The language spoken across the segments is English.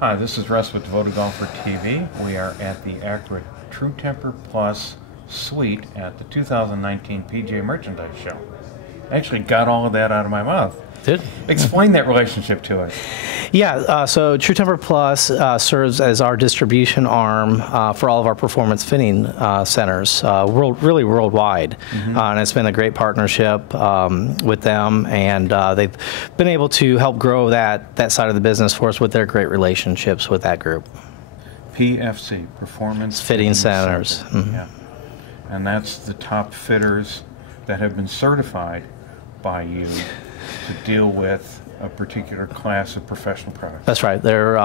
Hi, this is Russ with Devoted Golfer TV. We are at the Accurate TrueTemper Plus Suite at the 2019 PGA Merchandise Show. I actually got all of that out of my mouth. Did? Explain that relationship to us. Yeah, so TrueTemper Plus serves as our distribution arm for all of our performance fitting centers, really worldwide. And it's been a great partnership with them, and they've been able to help grow that side of the business for us with their great relationships with that group. PFC, Performance Fitting Centers. Yeah. And that's the top fitters that have been certified by you to deal with a particular class of professional products. That's right. They're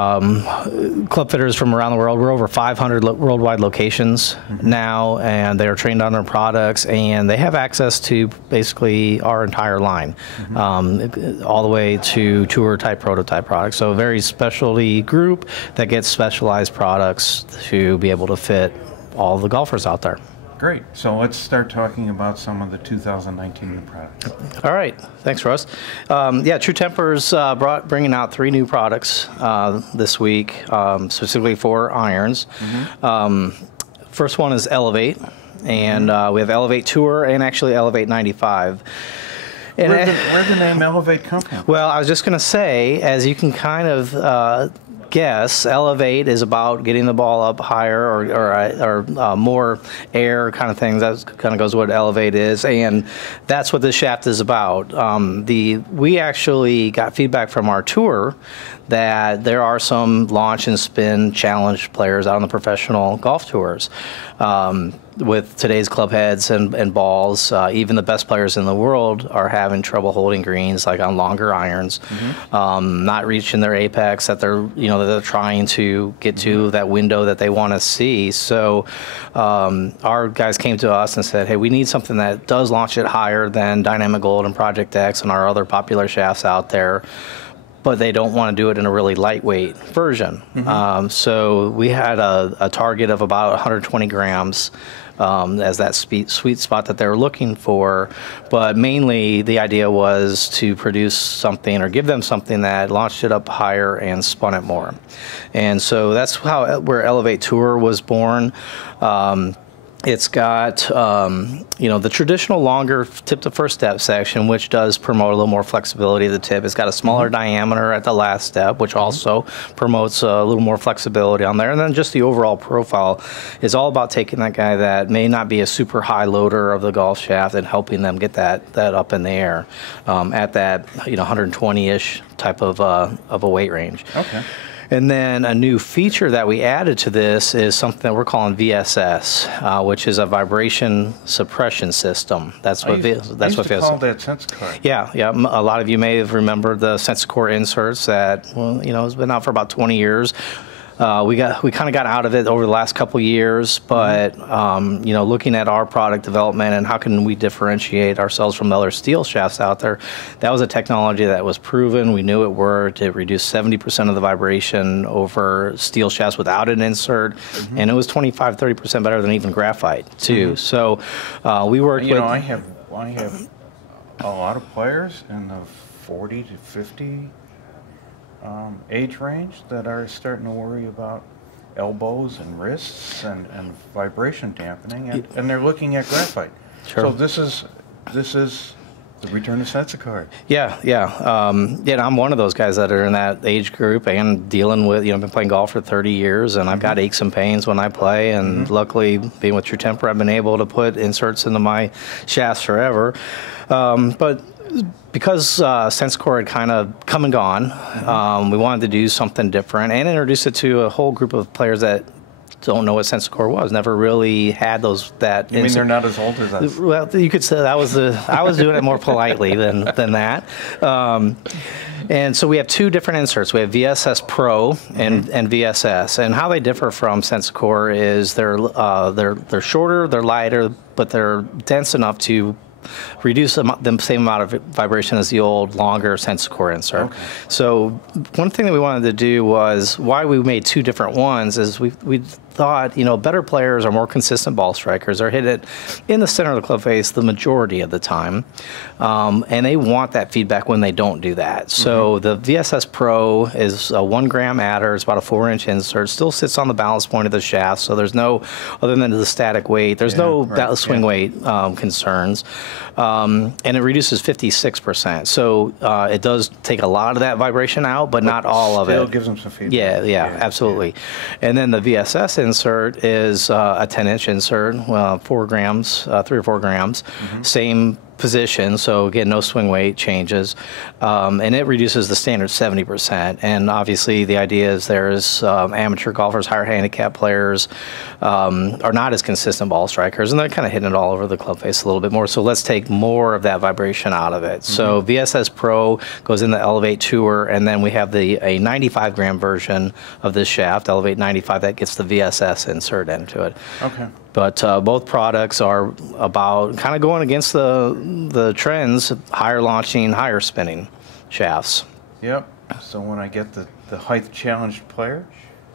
club fitters from around the world. We're over 500 worldwide locations now, and they're trained on their products, and they have access to basically our entire line, all the way to tour type prototype products. So a very specialty group that gets specialized products to be able to fit all the golfers out there. Great. So let's start talking about some of the 2019 new products. All right. Thanks, Russ. Yeah, TrueTemper's bringing out 3 new products this week, specifically for irons. First one is Elevate, and we have Elevate Tour and actually Elevate 95. And Where'd the name Elevate come from? Well, I was just going to say, as you can kind of guess, Elevate is about getting the ball up higher or more air kind of things. That kind of goes with what Elevate is, and that's what this shaft is about. We actually got feedback from our tour that there are some launch and spin challenge players out on the professional golf tours. With today's club heads and balls, even the best players in the world are having trouble holding greens, like on longer irons, not reaching their apex that they're trying to get to, that window that they want to see. So our guys came to us and said, hey, we need something that does launch it higher than Dynamic Gold and Project X and our other popular shafts out there, but they don't want to do it in a really lightweight version. So we had a target of about 120 grams as that sweet spot that they were looking for, but mainly the idea was to produce something or give them something that launched it up higher and spun it more. And so that's where Elevate Tour was born. It's got, the traditional longer tip to first step section, which does promote a little more flexibility of the tip. It's got a smaller diameter at the last step, which also promotes a little more flexibility on there. And then just the overall profile is all about taking that guy that may not be a super high loader of the golf shaft and helping them get that up in the air at that 120-ish type of a weight range. Okay. And then a new feature that we added to this is something that we're calling VSS, which is a vibration suppression system. That's what VSS call that SenseCore. Yeah. A lot of you may have remembered the SenseCore inserts that has been out for about 20 years. We kind of got out of it over the last couple years, but looking at our product development and how can we differentiate ourselves from other steel shafts out there, that was a technology that was proven. We knew it worked. It reduced 70% of the vibration over steel shafts without an insert, and it was 25–30% better than even graphite too. So we worked. I have a lot of players in the 40 to 50. Age range that are starting to worry about elbows and wrists and vibration dampening, and they're looking at graphite. Sure. So this is the return of SenseCore. Yeah. I'm one of those guys that are in that age group and dealing with, I've been playing golf for 30 years, and I've got aches and pains when I play, and luckily, being with TrueTemper, I've been able to put inserts into my shafts forever. But because SenseCore had kind of come and gone, we wanted to do something different and introduce it to a whole group of players that don't know what SenseCore was, never really had that. You mean they're not as old as us? Well, you could say I was doing it more politely than that. And so we have 2 different inserts. We have VSS Pro and VSS, and how they differ from SenseCore is they're shorter, they're lighter, but they're dense enough to reduce the same amount of vibration as the old longer Sensicore insert. Okay. So one thing that we wanted to do was, why we made two different ones is we thought, better players are more consistent ball strikers. They're hit it in the center of the club face the majority of the time, and they want that feedback when they don't do that. So the VSS Pro is a 1 gram adder. It's about a 4-inch insert. Still sits on the balance point of the shaft, so there's no, other than the static weight, there's no swing weight concerns, and it reduces 56%. So it does take a lot of that vibration out, but not all of it. Still gives them some feedback. Yeah, absolutely. And then the VSS insert is a 10-inch insert, 4 grams, 3 or 4 grams, same position, so again, no swing weight changes, and it reduces the standard 70%. And obviously the idea is there's amateur golfers, higher handicap players are not as consistent ball strikers, and they're kind of hitting it all over the club face a little bit more, so let's take more of that vibration out of it. So VSS Pro goes in the Elevate Tour, and then we have a 95 gram version of this shaft, Elevate 95, that gets the VSS insert into it. Okay. But both products are about kind of going against the trends, higher launching, higher spinning shafts. Yep. So when I get the height challenged player,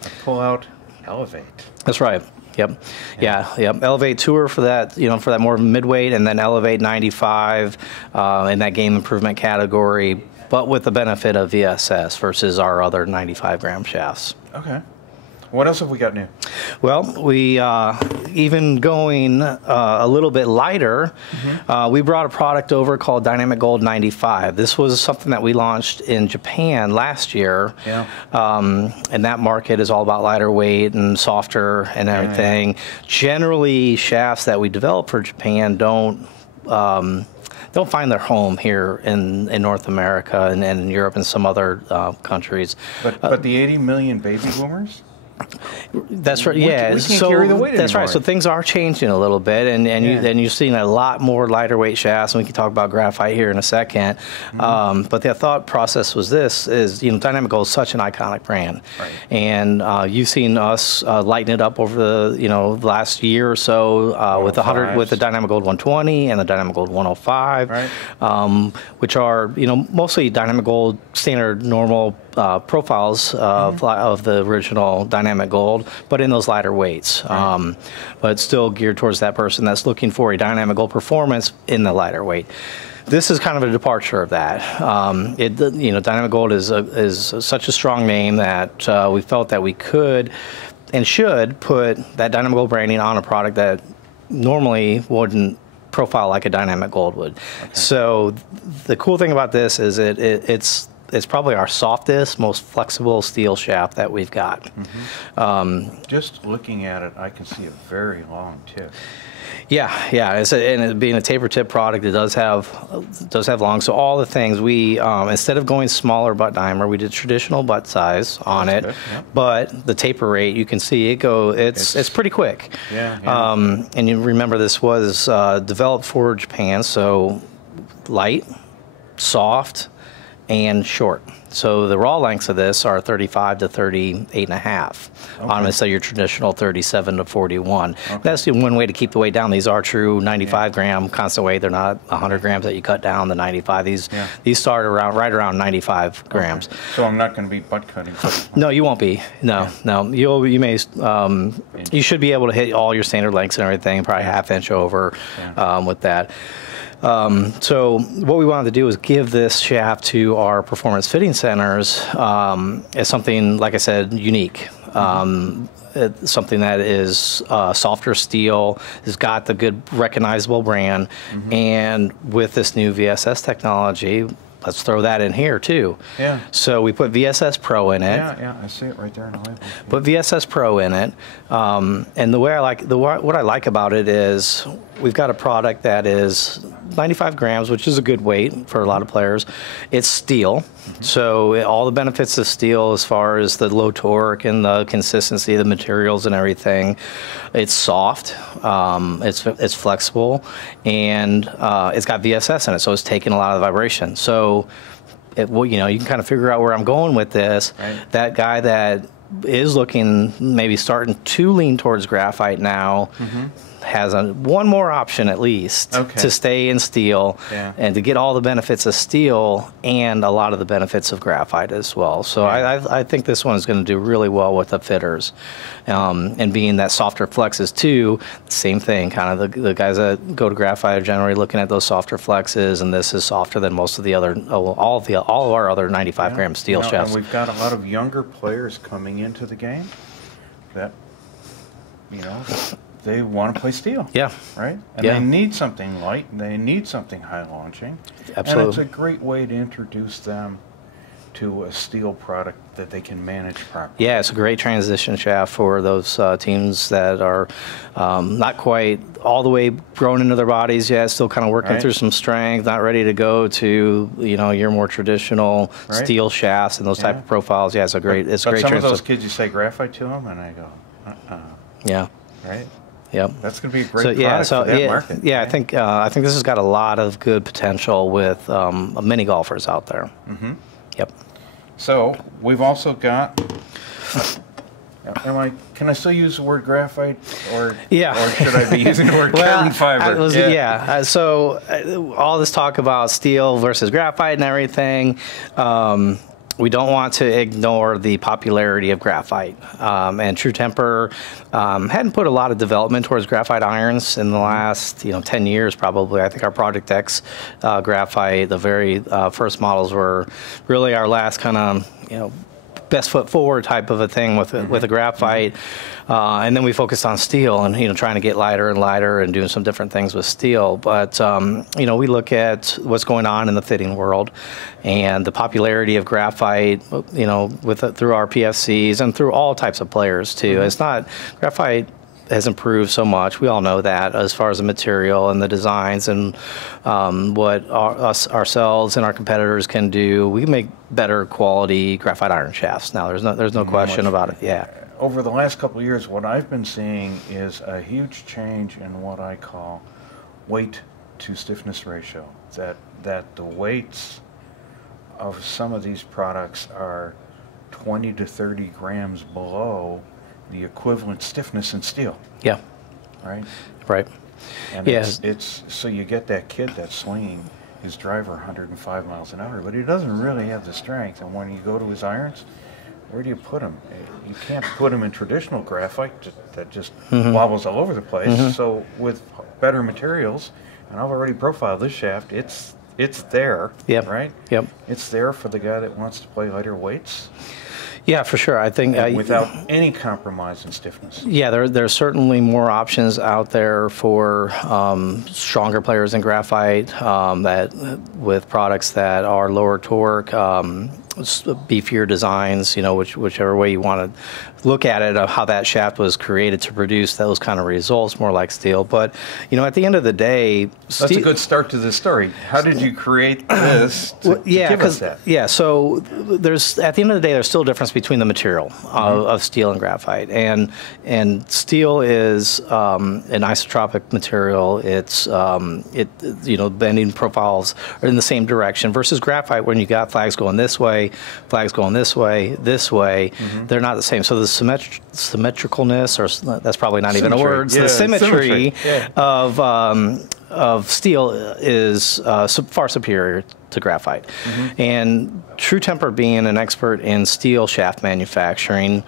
I pull out Elevate. That's right. Yep. Yeah. Elevate Tour for that, for that more midweight, and then Elevate 95 in that game improvement category, but with the benefit of VSS versus our other 95 gram shafts. Okay. What else have we got new? Well, we even going a little bit lighter, we brought a product over called Dynamic Gold 95. This was something that we launched in Japan last year. Yeah. And that market is all about lighter weight and softer and everything. Generally, shafts that we develop for Japan don't find their home here in North America and in Europe and some other countries. But the 80 million baby boomers? That's right. Yeah, we can't carry the weight that's anymore. right. So things are changing a little bit, and you're seeing a lot more lighter weight shafts. And we can talk about Graphite here in a second. But the thought process was this: Dynamic Gold is such an iconic brand, and you've seen us lighten it up over the last year or so with the Dynamic Gold 120 and the Dynamic Gold 105, which are mostly Dynamic Gold standard normal profiles of the original Dynamic Gold, but in those lighter weights, but still geared towards that person that's looking for a Dynamic Gold performance in the lighter weight. This is kind of a departure of that. Dynamic Gold is such a strong name that we felt that we could and should put that Dynamic Gold branding on a product that normally wouldn't profile like a Dynamic Gold would. Okay. So the cool thing about this is it's probably our softest, most flexible steel shaft that we've got. Just looking at it, I can see a very long tip. Yeah. And it being a taper tip product, it does have long. So all the things we instead of going smaller butt diameter, we did traditional butt size on it. Good, yeah. But the taper rate, you can see it's pretty quick. Yeah. And you remember this was developed for Japan, so light, soft, and short. So the raw lengths of this are 35 to 38.5. On instead of your traditional 37 to 41. Okay. That's the one way to keep the weight down. These are true 95 gram constant weight. They're not 100 grams that you cut down the 95. These start right around 95 grams. Okay. So I'm not going to be butt cutting. No, you won't be. No. You may. You should be able to hit all your standard lengths and everything. Probably half-inch over with that. So what we wanted to do is give this shaft to our performance fitting centers as something, like I said, unique. It's something that is softer steel, has got the good recognizable brand, and with this new VSS technology, let's throw that in here too. Yeah. So we put VSS Pro in it. Yeah, I see it right there in the label. Put VSS Pro in it, and what I like about it is we've got a product that is 95 grams, which is a good weight for a lot of players. It's steel, so all the benefits of steel as far as the low torque and the consistency of the materials and everything. It's soft, it's flexible, and it's got VSS in it, so it's taking a lot of the vibration. So, you can kind of figure out where I'm going with this. Right. That guy that is looking, maybe starting to lean towards Graphite now, has one more option at least to stay in steel and to get all the benefits of steel and a lot of the benefits of graphite as well. So I think this one is going to do really well with the fitters. And being that softer flexes too, same thing, kind of the guys that go to graphite are generally looking at those softer flexes, and this is softer than most of the other, all of our other 95 gram steel shafts. And we've got a lot of younger players coming into the game that, you know, they want to play steel. Yeah. Right? And they need something light, and they need something high launching. Absolutely. And it's a great way to introduce them to a steel product that they can manage properly. Yeah, it's a great transition shaft for those teams that are not quite all the way grown into their bodies yet, still kind of working through some strength, not ready to go to, you know, your more traditional steel shafts and those type of profiles. Yeah, it's a great, it's a great. Some of those kids, you say graphite to them, and I go, yeah. Right. Yep. That's going to be a great product for that market. Yeah, right? I think this has got a lot of good potential with many golfers out there. Mm-hmm. Yep. So we've also got. Can I still use the word graphite, or should I be using the word carbon fiber? So all this talk about steel versus graphite and everything. We don't want to ignore the popularity of graphite. And TrueTemper hadn't put a lot of development towards graphite irons in the last 10 years probably. I think our Project X graphite, the very first models, were really our last kind of best foot forward type of a thing with a graphite. And then we focused on steel and trying to get lighter and lighter and doing some different things with steel. But we look at what's going on in the fitting world and the popularity of graphite, through our PFCs and through all types of players too. It's not graphite has improved so much. We all know that as far as the material and the designs and what ourselves and our competitors can do. We can make better quality graphite iron shafts now. There's no question about it. Yeah. Over the last couple of years, what I've been seeing is a huge change in what I call weight to stiffness ratio. That the weights of some of these products are 20 to 30 grams below the equivalent stiffness in steel. Yeah. Right? Right. And it's so you get that kid that's swinging his driver 105 miles an hour, but he doesn't really have the strength. And when you go to his irons, where do you put him? You can't put him in traditional graphite that just wobbles all over the place. So with better materials, and I've already profiled this shaft, it's there, right? Yep. It's there for the guy that wants to play lighter weights. Yeah, for sure. I think without any compromise in stiffness. Yeah, there's certainly more options out there for stronger players in graphite that with products that are lower torque, beefier designs. Whichever way you want to look at it, of how that shaft was created to produce those kind of results, more like steel. But at the end of the day, that's a good start to the story. How did you create this to give us that? Yeah, so at the end of the day, there's still a difference between the material of steel and graphite, and steel is an isotropic material. It's bending profiles are in the same direction versus graphite, when you got flags going this way, flags going this way, they're not the same. So the symmetricalness, or that's probably not even a word. The symmetry of steel is far superior to graphite. And TrueTemper, being an expert in steel shaft manufacturing,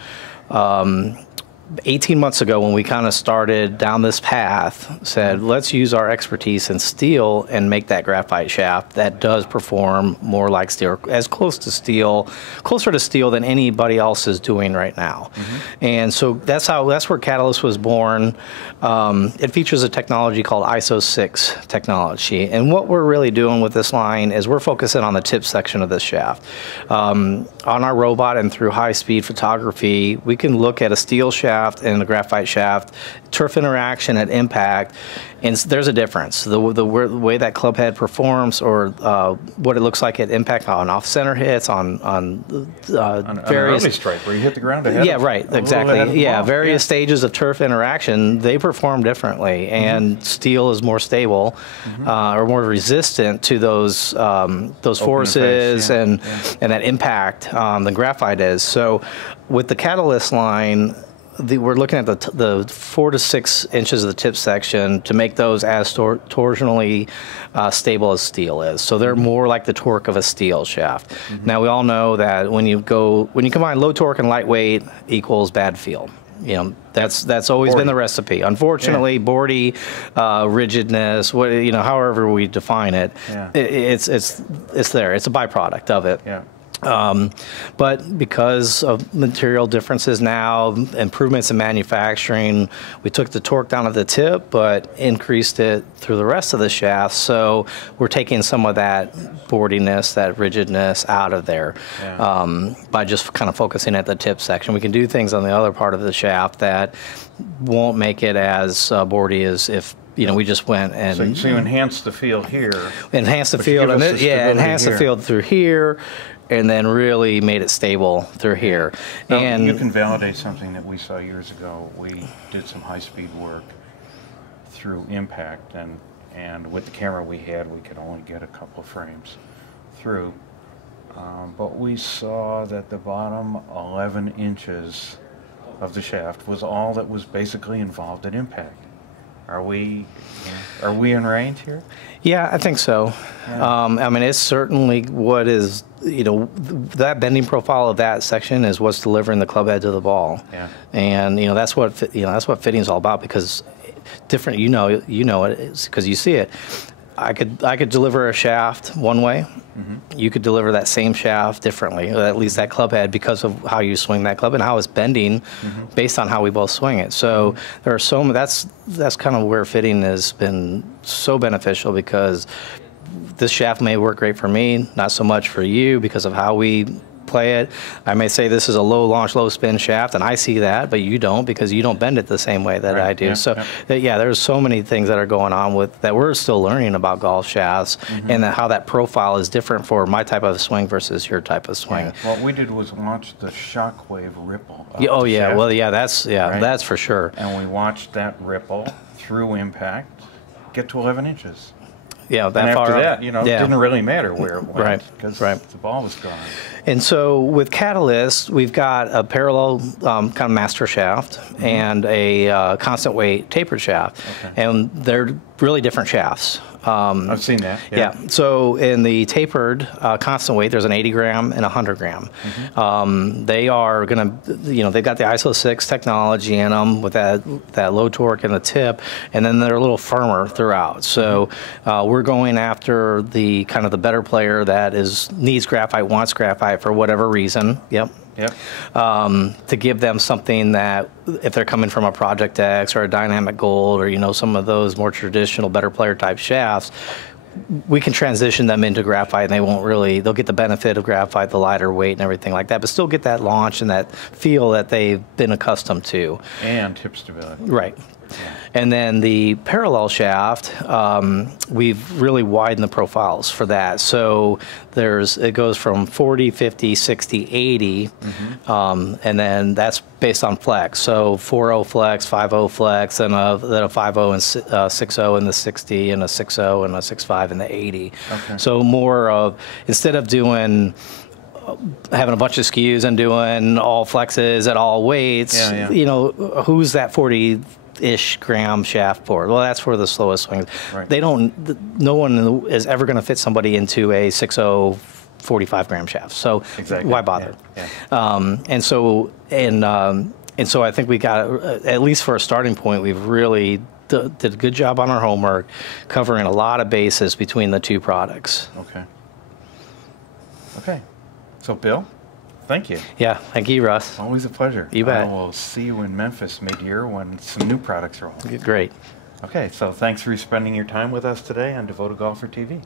18 months ago, when we kind of started down this path, said, let's use our expertise in steel and make that graphite shaft that does perform more like steel, as close to steel, closer to steel than anybody else is doing right now. And so that's where Catalyst was born. It features a technology called ISO 6 technology. And what we're really doing with this line is we're focusing on the tip section of this shaft. On our robot and through high-speed photography, we can look at a steel shaft and a graphite shaft, turf interaction at impact, and there's a difference. The way that club head performs, or what it looks like at impact on off-center hits, on various... early strike, where you hit the ground ahead. Yeah, right, exactly. Yeah, various stages of turf interaction, they perform differently, and steel is more stable, or more resistant to those forces and that impact than graphite is. So with the Catalyst line, we're looking at the 4 to 6 inches of the tip section to make those as torsionally stable as steel is. So they're more like the torque of a steel shaft. Now we all know that when you combine low torque and lightweight equals bad feel. You know, that's always been the recipe. Unfortunately, boardy, rigidness, however we define it, it's there. It's a byproduct of it. Yeah. But because of material differences now, improvements in manufacturing, we took the torque down at the tip, but increased it through the rest of the shaft. So we're taking some of that boardiness, that rigidness out of there by just kind of focusing at the tip section. We can do things on the other part of the shaft that won't make it as boardy as if we just went and so you enhance the feel here. Enhance the field, and enhance the field through here, and then really made it stable through here. Now, and you can validate something that we saw years ago. We did some high-speed work through impact, and with the camera we had, we could only get a couple of frames through. But we saw that the bottom 11 inches of the shaft was all that was basically involved in impact. Are we in range here? Yeah, I think so. Yeah. I mean, it's certainly what is, that bending profile of that section is what's delivering the club head to the ball. Yeah. And that's what fitting is all about, because different, it is because you see it. I could deliver a shaft one way. Mm-hmm. You could deliver that same shaft differently, or at least that club head, because of how you swing that club and how it's bending based on how we both swing it. So there are that's kind of where fitting has been so beneficial, because this shaft may work great for me, not so much for you because of how we play it. I may say this is a low launch, low spin shaft, and I see that, but you don't, because you don't bend it the same way that I do. Yeah, so there's so many things that are going on with that we're still learning about golf shafts, and how that profile is different for my type of swing versus your type of swing. Yeah. What we did was watch the shockwave ripple. Oh yeah, shaft, well that's for sure. And we watched that ripple through impact get to 11 inches. Yeah, that and far after up. that, it didn't really matter where it went, because right. the ball was gone. And so with Catalyst, we've got a parallel kind of master shaft and a constant weight tapered shaft, and they're really different shafts. I've seen that. Yeah. So in the tapered constant weight, there's an 80 gram and a 100 gram. They are going to, they've got the ISO 6 technology in them with that low torque in the tip, and then they're a little firmer throughout. So we're going after the kind of the better player that needs graphite, wants graphite for whatever reason. Yep. To give them something that, if they're coming from a Project X or a Dynamic Gold or some of those more traditional better player type shafts, we can transition them into graphite, and they'll get the benefit of graphite, the lighter weight and everything like that, but still get that launch and that feel that they've been accustomed to. And tip stability. Right. Yeah. And then the parallel shaft, we've really widened the profiles for that. So it goes from 40, 50, 60, 80, and then that's based on flex. So 4.0 flex, 5.0 flex, and then a 5.0 and 6.0 in the 60, and a 6.0 and a 6.5 in the 80. Okay. So more of, instead of having a bunch of SKUs and doing all flexes at all weights, who's that 40-ish gram shaft for? Well, that's for the slowest swings. Right. No one is ever going to fit somebody into a 6.0 45 gram shaft. So why bother? And so I think we got, at least for a starting point, we've really did a good job on our homework, covering a lot of bases between the two products. Okay. So, Bill, thank you. Yeah, thank you, Russ. Always a pleasure. You bet. I will see you in Memphis mid-year when some new products are on. Great. Okay, so thanks for spending your time with us today on Devoted Golfer TV.